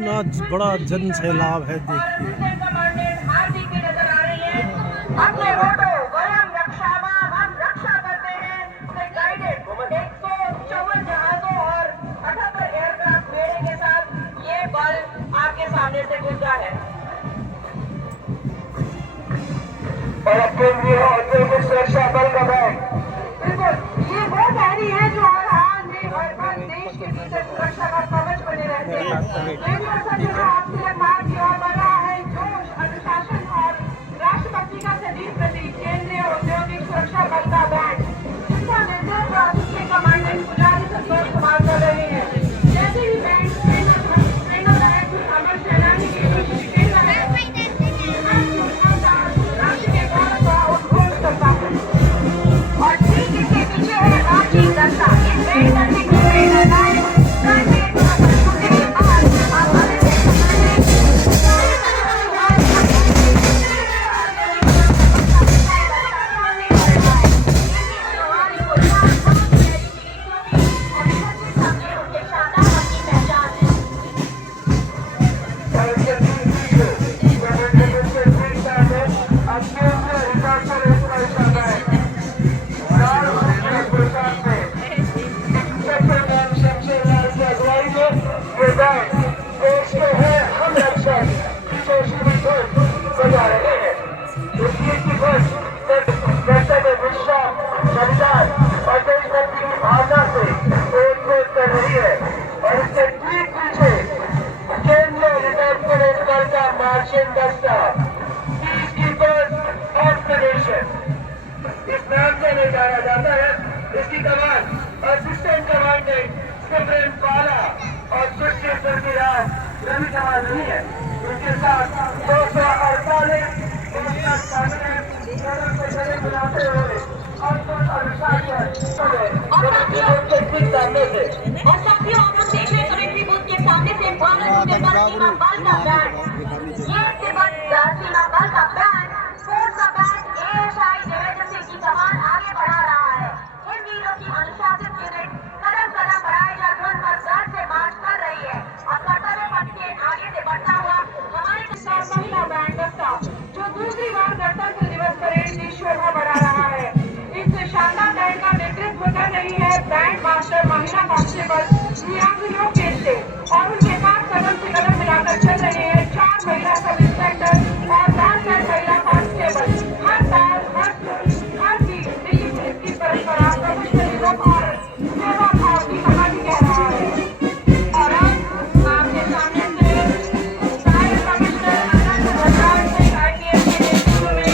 इतना बड़ा जन सैलाब है, देखिए। आपके सामने से गुजरा है और केंद्रीय औद्योगिक सुरक्षा बल का बैग। बिल्कुल, ये वो गाड़ी है जो हर हाल में हर बार देश के भीतर सुरक्षा का कवच बने रहते हैं। आपसे मार्ग की ओर बढ़ रहा है जोश, अनुशासन और राष्ट्रभक्ति का सजीव प्रतीक केंद्रीय औद्योगिक सुरक्षा बल का बैग, जिसका नेतृत्व उसके कमांडेंट पुजारी संतोष कुमार कर रहे हैं। जैसे ही बैंड अमर सेनानी की राष्ट्र के गौरव का उद्घोष करता है और ठीक इसके पीछे है रांची दस्ता। इस बैंड करने की इसकी कमान असिस्टेंट कमांडेंट सिमरन पाला और सुरक्षित सरफराज रवि कुमार नहीं है। उनके साथ 248 बुलाते हुए और साथियों आप लोग देख रहे हैं कलेक्ट्री बूथ के सामने से भारत तिब्बत सीमा बल का बैंड, ये तिब्बत सीमा बल का बैंड फोर्स का बैंड ASI देवेंद्र सिंह की कमान आगे बढ़ा रहा है। इन वीरों की अनुशासित यूनिट कदम कदम बढ़ाए जा ध्वज पर गर्व से मार्च कर रही है और कर्तव्य पथ के आगे से बढ़ता हुआ हमारे साथ महिला बैंड दस्ता जो दूसरी बार गणतंत्र दिवस परेड की शोभा बढ़ा रहा है। इस शानदार बैंड का नेतृत्व कर रही है बैंड मास्टर महिला कांस्टेबल योगेश से और उनके साथ कदम से कदम मिलाकर चल रहे हैं 4 महिला सब इंस्पेक्टर और 5 महिला कांस्टेबल। हर साल हर चीज की परंपरा प्रोफेशनलिज्म और सेवा भाव की कहानी कह रहा है। और अब आपके सामने से सहायक कमिश्नर आनंद भंडार सिंह IPS के नेतृत्व में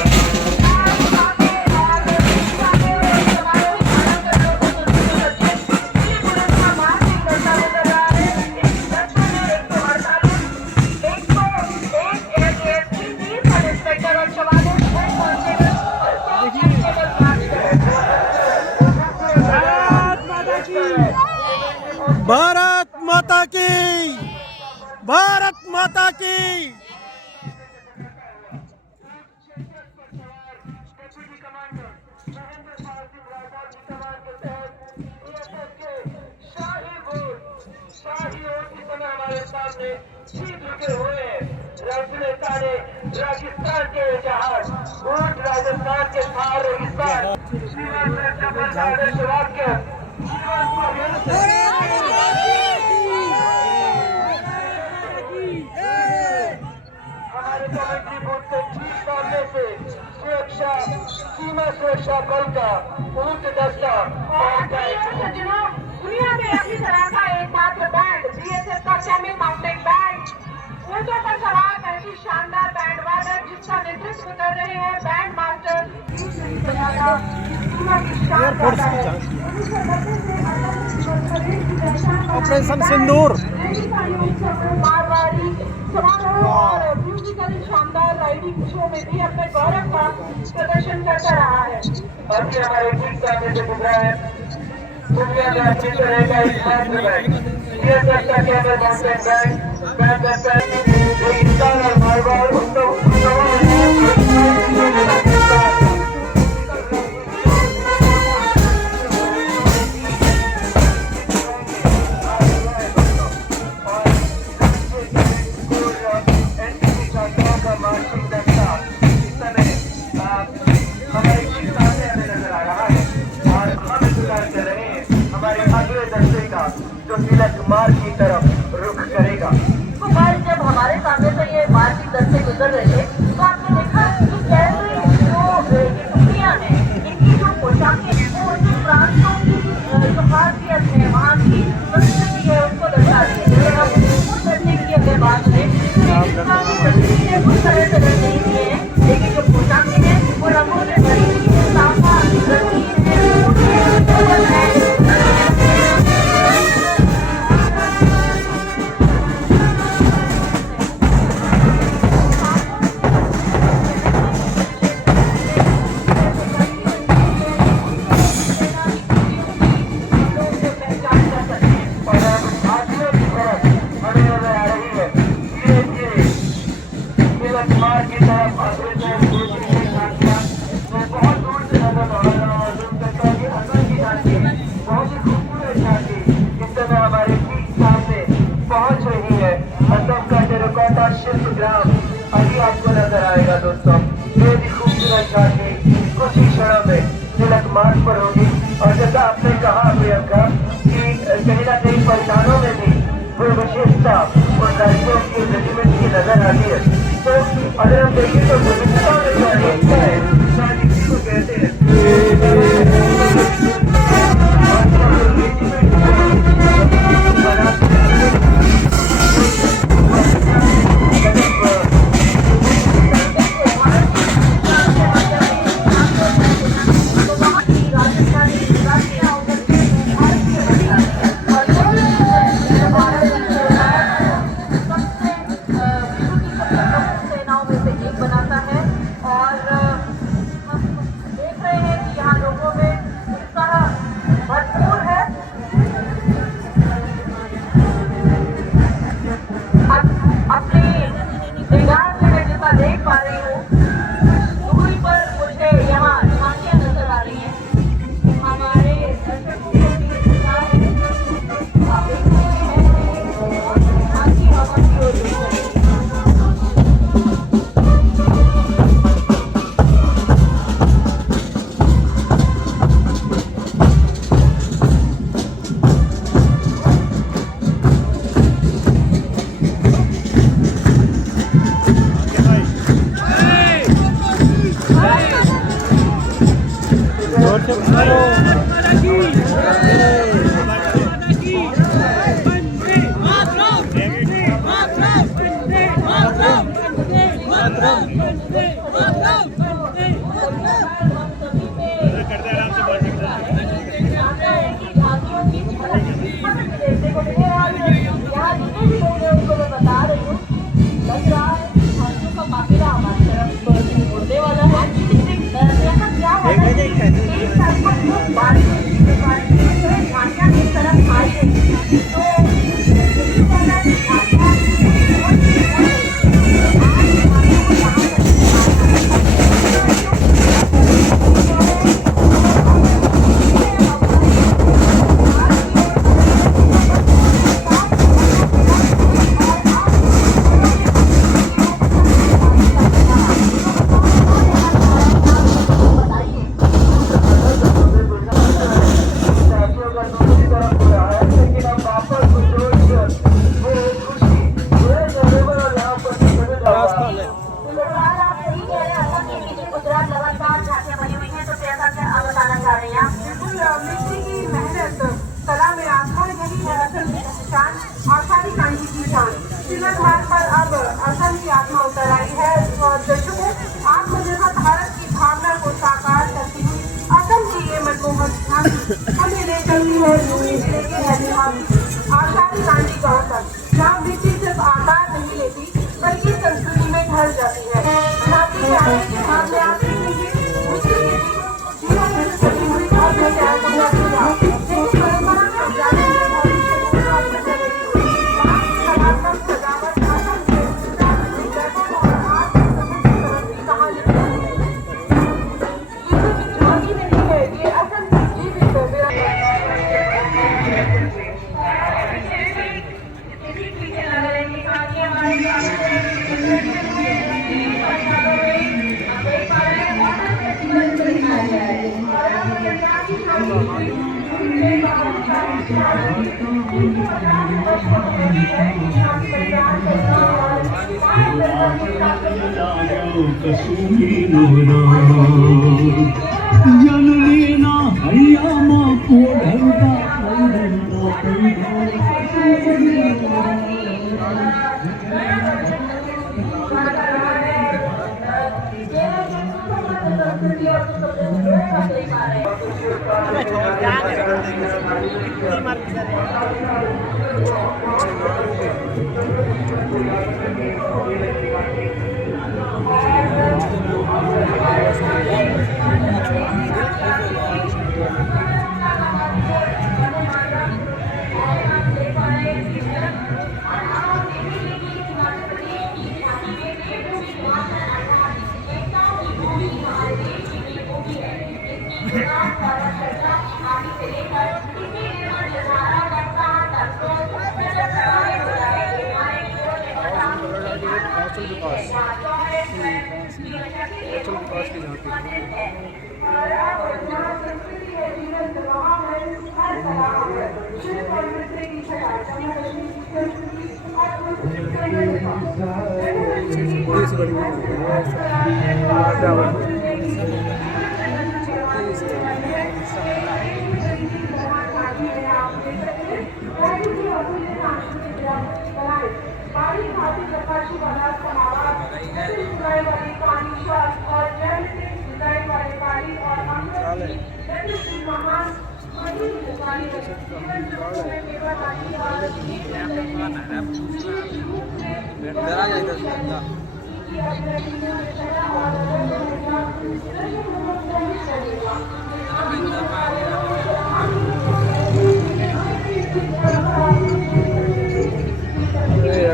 भारत माता की, भारत माता की। हमारे सामने झुके हुए राजस्थान के जहाज राजस्थान के थार हमारे कमेटी बूथ के ठीक सामने से सुरक्षा सीमा सुरक्षा बल का ऊंट दस्ता दुनिया में अपनी तरह का एकमात्र बैंड BSF का सेमी माउंटेन बैंड ऊंटों पर सवार ऐसी शानदार बैंड वादक जिसका नेतृत्व कर रहे हैं बैंड मास्टर ऑपरेशन सिंदूर मारवाड़ी समारोह और म्यूजिकल शानदार राइडिंग शो में भी अपने गौरव का प्रदर्शन करता रहा है। अभी हमारे ठीक सामने से गुजरा है मुख्य अतिथि रहेगा स्मार्ट बैंक ये चर्चा के अंदर माउंटेन बैंक रेगिस्तान और मारवाड़ जो तिलक मार्ग की तरफ रुख करेगा। तो आज जब हमारे सामने से ये मार्ग की दर से गुजर रहे थे तो आपने देखा कि कैसे जो ये टुकड़ियां हैं इनकी जो पोशाकें हैं वो उनके प्रांतों की जो खासियत है वहाँ की संस्कृति है उसको दर्शा रही है। जैसे हम उस करने की अगर बात करें तो कुछ तरह से रंग नहीं दिए हैं लेकिन जो पोशाकें हैं वो रंगों से भरी हुई है, साफा रंगीन है। शिल्पग्राम अभी आपको नजर आएगा दोस्तों। ये भी खूबसूरत झांकी कुछ ही क्षणों में तिलक मार्ग पर होगी। और जैसा आपने कहा प्रियंका कि कहीं ना कहीं परिधानों में भी वो विशेषता उन राज्यों की रेजिमेंट की नजर आती है। तो अगर हम देखें तो विविधता में जो अनेकता है शायद इसी को कहते हैं। हमें ले चलती है आषाढ़ी गांधी गांव तक, जहाँ मिट्टी सिर्फ आकार नहीं लेती बल्कि संस्कृति में ढल जाती है। झांकी के आने के सामने आप देखेंगे उसकी खेती को जीवन में चली हुई जनलेना हैया मां को ढलता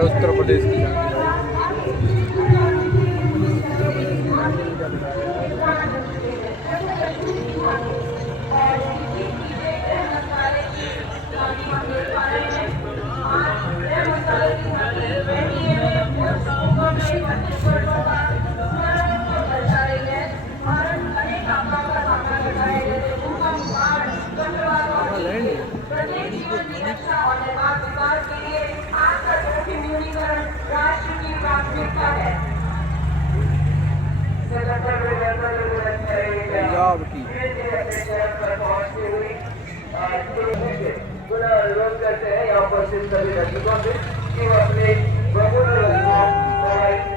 उत्तर प्रदेश की पंजाब की अनुरोध करते हैं यहाँ पर सिर्फ सभी दर्शकों से कि वो अपने बहुमूल्य वस्तुओं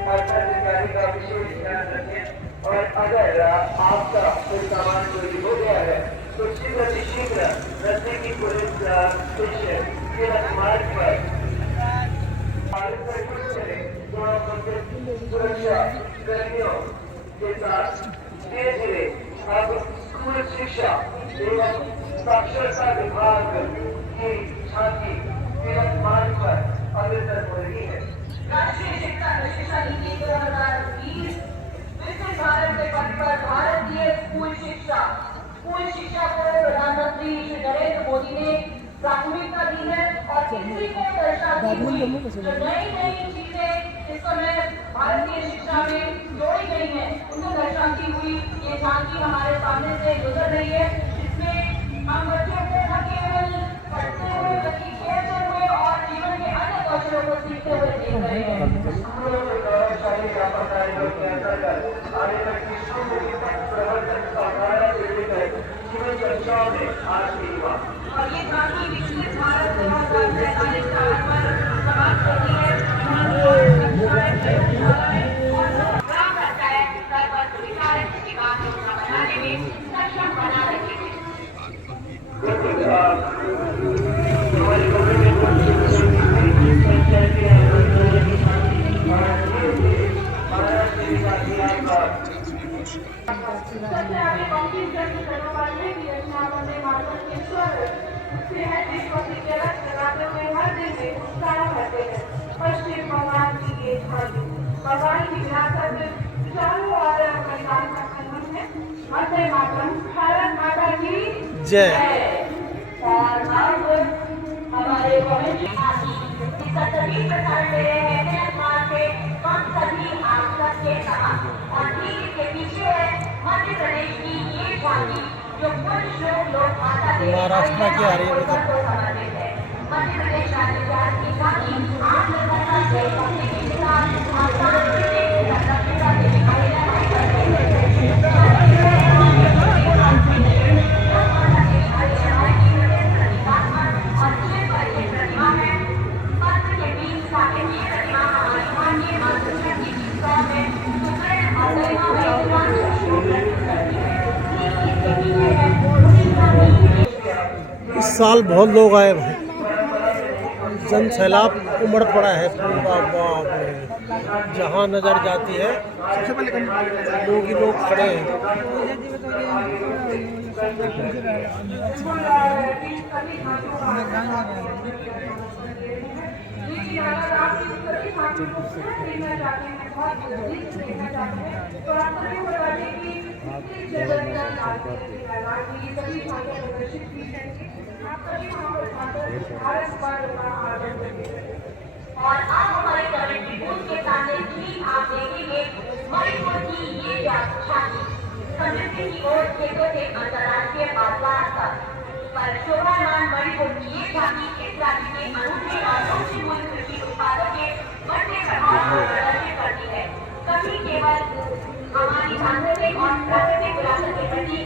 और अधिकारी का विशेष ध्यान रखें और अगर आपका कोई सामान चोरी हो गया है तो शीघ्र से शीघ्र नजदीकी पुलिस स्टेशन के मार्ग पर सुरक्षा कर्मियों के साथ धीरे धीरे अब स्कूल शिक्षा एवं साक्षरता विभाग की झांकी तिलक मार्ग पर अग्रसर हो रही है। राष्ट्रीय शिक्षा नीति 2020 विकसित भारत के पथ पर भारतीय स्कूल शिक्षा को प्रधानमंत्री श्री नरेंद्र मोदी ने प्राथमिकता दी है और इसी को दर्शाती हुई जो नई नई चीजें इस समय भारतीय शिक्षा में जोड़ी गई है उनको दर्शाती हुई ये झांकी हमारे सामने से गुजर रही है जिसमें हम बच्चों को न केवल पढ़ते हुए बल्कि खेलते हुए और जीवन के अन्य कौशलों को सीखते हुए देख रहे हैं। आने तक विश्व में प्रवर्तन अवधारणा से लेकर जीवन चर्चाओं में आज की युवा और ये झांकी विकसित भारत 2045 साल पर समाप्त होती है ग्राम पंचायत स्तर पर विचारित विकास योजना बनाने में सक्षम बना रही है। हमारे गवर्नमेंट सबसे आगे कांग्रेस जन करने की योजना वंदे मातरम के स्वर से है देशभक्ति के रक्त लगाते हुए हर दिन में उत्साह करते हैं। पश्चिम बंगाल की ये झांकी बंगाल की विरासत विचारों और परिवार का संगम है। वंदे मातरम भारत माता की जय। और अब हमारे कॉलेज सभी प्रसारण दे रहे हैं म्यांमार के हम सभी आप सबके साथ और ठीक इसके पीछे है मध्य प्रदेश की ये झांकी जो कुछ लोग माता के महाराष्ट्र की आ रही है को समर्पित है। साल बहुत लोग आए भाई, जन सैलाब उमड़ पड़ा है पूरा। बाप रे, जहाँ नज़र जाती है लोग ही लोग खड़े हैं। और अब हमारे कमेटी बूथ के सामने भी आप देखेंगे मणिपुर की ये झांकी समृद्धि की ओर खेतों से अंतर्राष्ट्रीय बाजार तक। पर शोभामान मणिपुर की ये झांकी इस राज्य के अनूठे और उच्च मूल्य कृषि उत्पादों के बढ़ते प्रभाव को प्रदर्शित करती है। कभी केवल हमारी सांस्कृतिक और प्राकृतिक विरासत के प्रति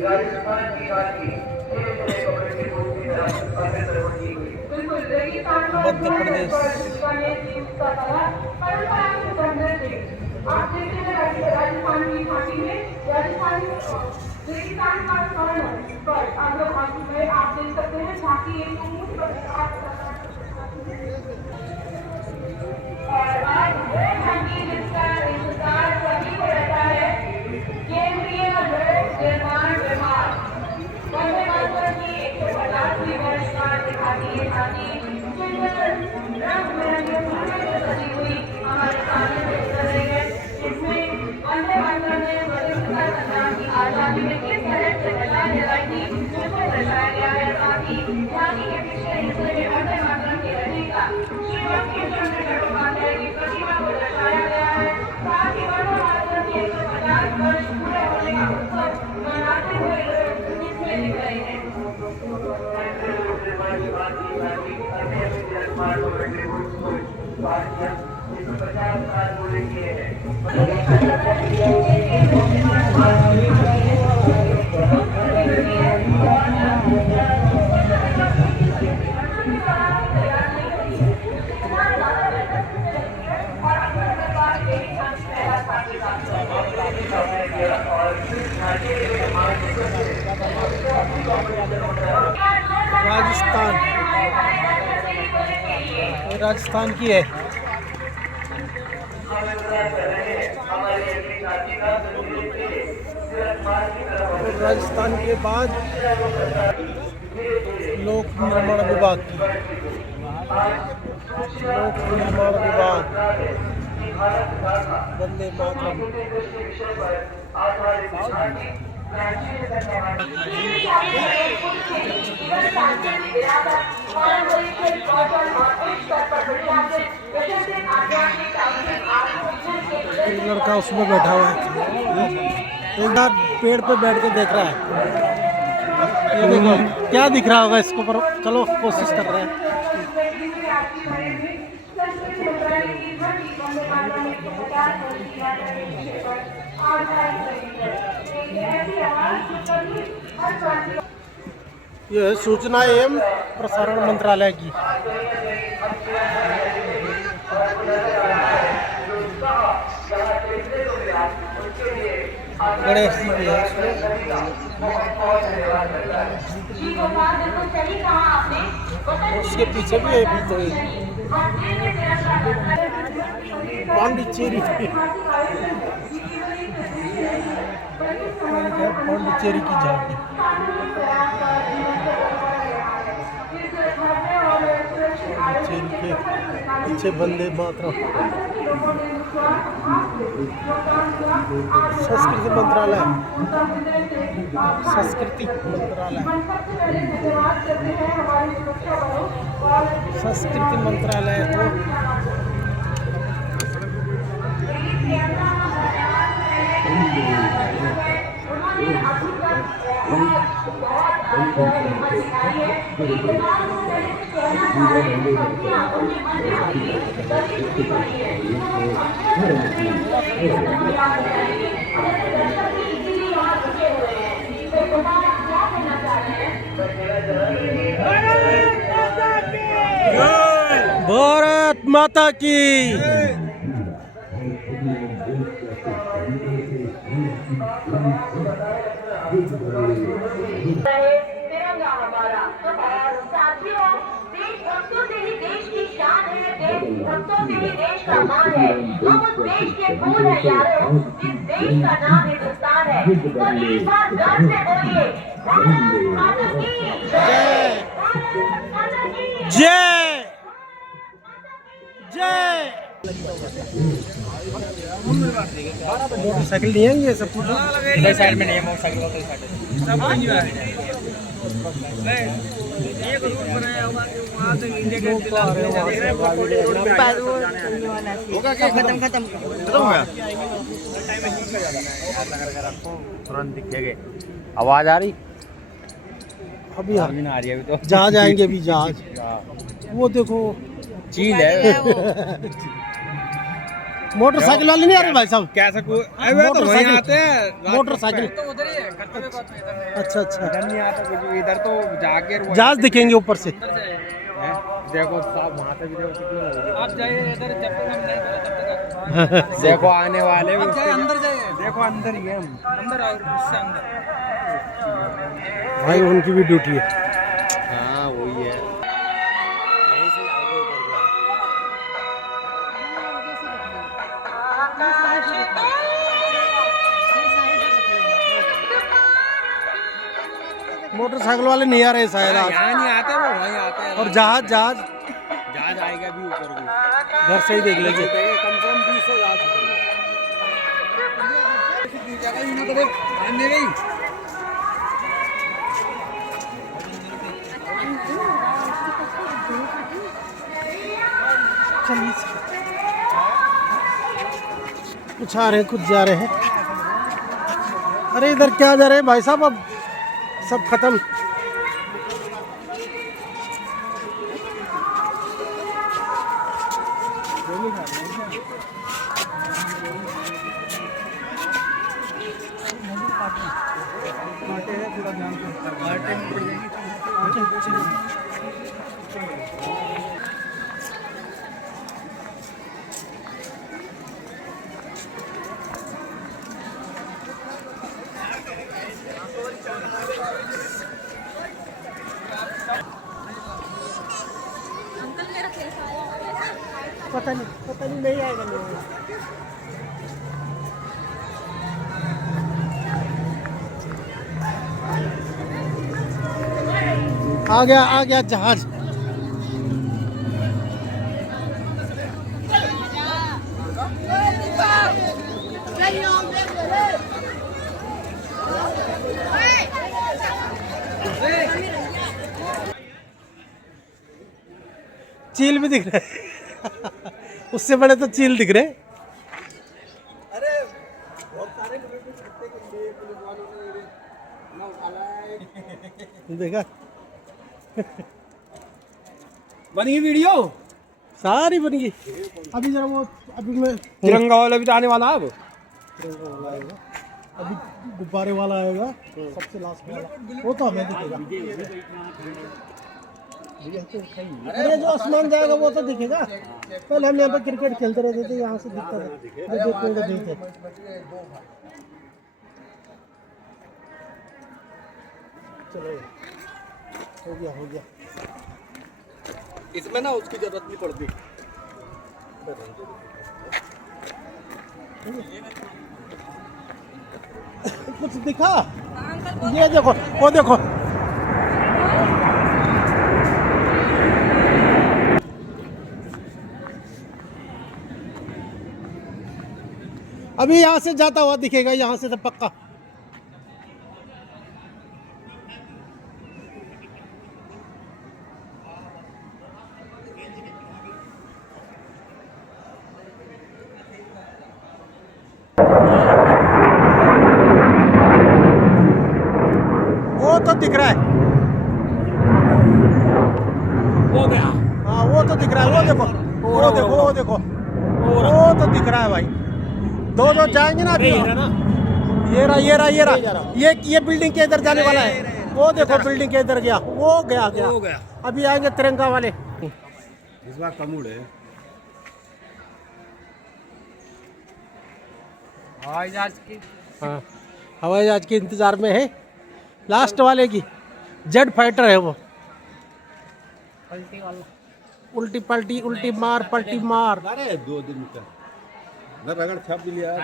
राजस्थान की झांकी मध्य प्रदेश आप देखते हैं राजस्थान की झांकी में रेगिस्तान का स्थान पर आप देख सकते हैं झांकी एक और आज वो झांकी जिसका इंतजार सभी को रहता है, केंद्रीय लोक निर्माण विभाग वंदे मातरम की 150वीं वर्षगांठ दिखाती है झांकी रंग बिरंगे फूलों से सजी हुई हमारे सामने से गुजर रही है। इसमें वंदे मातरम ने स्वतंत्रता संग्राम की आजादी में किस तरह से बलिदान दिलाई थी उसको दर्शाया गया है। साथ ही झांकी के पिछले हिस्से में वंदे मातरम की रचयिता श्री बंकिमचंद्र चट्टोपाध्याय की प्रतिमा को दर्शाया गया है। साथ ही वंदे मातरम के 150 वर्ष पूरे होने का उत्सव मनाते हुए लोग इसमें दिख रहे हैं। राजस्थान, ये राजस्थान की है। राजस्थान के बाद लोक निर्माण विभाग की, लोक निर्माण विभाग वंदे मातरम। एक लड़का उसमें बैठा हुआ है, एक बार पेड़ पे बैठ के देख रहा है। ये देखो क्या दिख रहा होगा इसको, पर चलो कोशिश कर रहे हैं। यह सूचना एवं प्रसारण मंत्रालय की गणेश जी की है। उसके पीछे भी है पांडिचेरी, पांडिचेरी की झांकी। पीछे वंदे मातरम। संस्कृति मंत्रालय, संस्कृति मंत्रालय, संस्कृति मंत्रालय तो भारत माता की। तिरंगा हमारा। और साथियों, देशभक्तों से ही देश की शान है, देशभक्तों से ही देश का मान है। हम उस देश के फूल हैं यारों, जिस देश का नाम हिंदुस्तान है। तो एक बार गर्व से बोलिए, भारत माता की जय, भारत माता की जय जय। मोटरसाइकिल नहीं है ये सब कुछ साइड में नहीं है मोटरसाइकिल वाले साइड सब नहीं है। एक रूट बनाया होगा कि वहां से इंडिया गेट होगा क्या खत्म हो गया तुरंत दिखेगा। आवाज आ रही अभी ना आ रही है अभी तो जहाज आएंगे अभी जहाज वो देखो चील है मोटरसाइकिल वाले नहीं आ रहे भाई साहब कैसा कोई तो वहीं आते हैं मोटरसाइकिल तो उधर ही है कर्तव्य पथ में इधर नहीं अच्छा अच्छा इधर नहीं आता कुछ भी। इधर तो जाके जहाज दिखेंगे ऊपर से हैं? देखो साहब वहाँ से भी देखो कितनी होगी। आप जाइए इधर जब तक हम नहीं करें तब तक देखो आने वाले आप जाइए अंदर जाइए देखो अंदर ही है हम अंदर आओ उससे अंदर भाई उनकी भी ड्यूटी है। हाँ वही है यहीं से आगे उतर गया। मोटरसाइकिल वाले नहीं आ रहे शायद आज। यहाँ नहीं आते वो वहीं आते हैं। और जहाज जहाज जहाज आएगा भी ऊपर भी घर से ही देख लेंगे। कम से कम 20 हो जहाज नहीं कुछ आ रहे हैं कुछ जा रहे हैं। अरे इधर क्या जा रहे हैं भाई साहब अब सब खत्म। पता नहीं नहीं आएगा नहीं आएगा। आ गया जहाज। चील भी दिख रहे हैं उससे बड़े तो चील दिख रहे। अरे बहुत सारे देखा बनी वीडियो सारी बन गई। अभी जरा वो अभी मैं तिरंगा वाला भी तो आने वाला अब तिरंगा वाला आएगा अभी गुब्बारे वाला आएगा सबसे लास्ट वाला वो तो हमें दिखेगा। अरे जो आसमान जाएगा वो तो दिखेगा। पहले हम यहाँ पे क्रिकेट खेलते रहते थे यहाँ से दिखता था देखते। चलो हो गया इसमें ना उसकी जरूरत नहीं पड़ती। कुछ दिखा ये देखो वो देखो अभी यहाँ से जाता हुआ दिखेगा यहाँ से तो पक्का। वो तो दिख रहा है हो गया हाँ वो तो दिख रहा है वो देखो वो तो दिख रहा है भाई। दो जाएंगे ना अभी ये बिल्डिंग के इधर जाने वाला है। वो देखो बिल्डिंग के इधर गया वो गया अभी आएंगे तिरंगा वाले। इस बार कमूड है हवाई जहाज की हाँ हवाई जहाज के इंतजार में है, लास्ट वाले की जेट फाइटर है वो। उल्टी पलटी उल्टी मार पलटी मार। अरे 2 दिन का रगड़ छाप भी लिया।